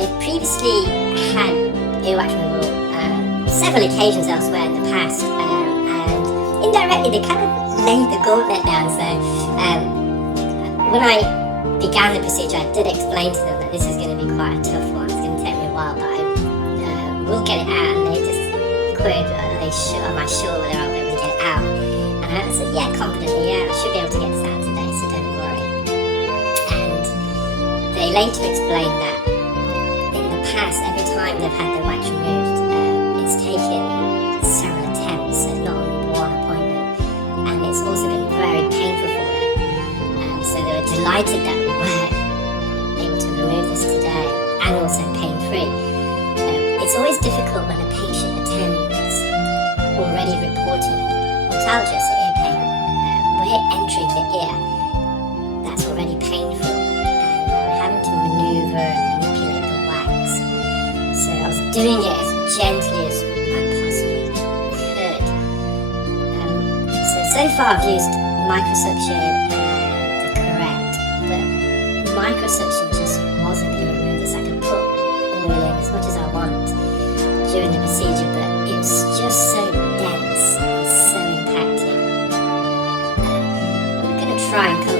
they've previously had earwax removal several occasions elsewhere in the past, and indirectly they kind of laid the gauntlet down. So when I began the procedure, I did explain to them that this is going to be quite a tough one. It's going to take me a while, but I will get it out. And they just queried, am I sure whether I'll be able to get it out? And I said, yeah, confidently, yeah, I should be able to get this out today, so don't worry. And they later explained that in the past, every time they've had the wax removed, it's taken several attempts, so not on one appointment, and it's also been very painful for them. So they were delighted that we were able to remove this today, and also pain-free. It's always difficult when a patient attends already reporting otalgia, so ear pain. We're entering the ear that's already painful, and we're having to maneuver and manipulate the wax. So I was doing it as gently as I possibly could. So far I've used microsuction and the correct, but microsuction just wasn't going to remove this. I could put oil in as much as I want during the procedure, but it was just so dense and so impacting. I'm going to try and cover